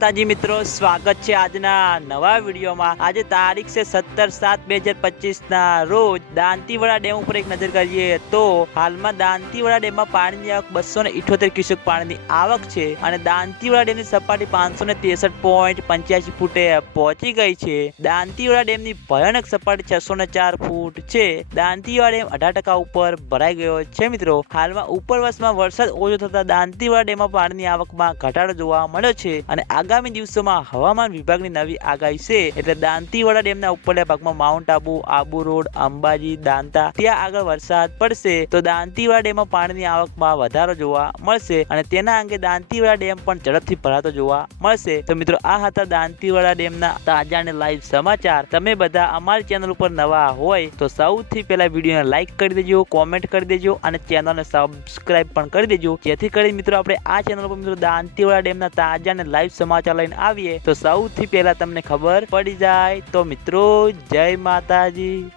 તાજી મિત્રો, સ્વાગત છે આજના નવા વિડીયોમાં. આજે તારીખ છે સત્તર સાત બે હજાર પચીસ ના રોજ દાંતીવાડા ડેમ ઉપર એક નજર કરીએ તો હાલમાં દાંતીવાડા ડેમમાં પાણીની આવક બસો ને ઇઠોતેર ક્યુસેક પાણીની આવક છે અને દાંતીવાડા ડેમની સપાટી પાંચસો ને ત્રેસઠ પોઈન્ટ પંચ્યાસી ફૂટે પહોંચી ગઈ છે. દાંતીવાડા ડેમની ભયાનક સપાટી છસો ને ચાર ફૂટ છે. દાંતીવાડા ડેમ અઢાર ટકા ઉપર ભરાઈ ગયો છે મિત્રો. હાલમાં ઉપરવાસમાં વરસાદ ઓછો થતા દાંતીવાડા ડેમમાં પાણીની આવકમાં ઘટાડો જોવા મળ્યો છે અને આગામી દિવસોમાં હવામાન વિભાગની નવી આગાહી છે એટલે દાંતીવાડા ડેમના ઉપરના ભાગમાં માઉન્ટ આબુ આબુ રોડ, અંબાજી, દાંતા, ત્યાં આગળ વરસાદ પડશે તો દાંતીવાડા ડેમમાં પાણીની આવકમાં વધારો જોવા મળશે અને તેના અંગે દાંતીવાડા ડેમ પણ ઝડપથી ભરાતો જોવા મળશે. તો મિત્રો, આ હતા દાંતીવાડા ડેમના તાજા અને લાઈવ સમાચાર. તમે બધા અમારી ચેનલ ઉપર નવા હોય તો સૌથી પહેલા વિડીયોને લાઈક કરી દેજો કોમેન્ટ કરી દેજો અને ચેનલને સબસ્ક્રાઇબ પણ કરી દેજો. જેથી કરી મિત્રો, આપણે આ ચેનલ પર મિત્રો દાંતીવાડા ડેમના તાજા અને લાઈવ સમાચાર લઈને આવીએ તો સૌથી પહેલા તમને ખબર પડી જાય. તો મિત્રો જય માતાજી.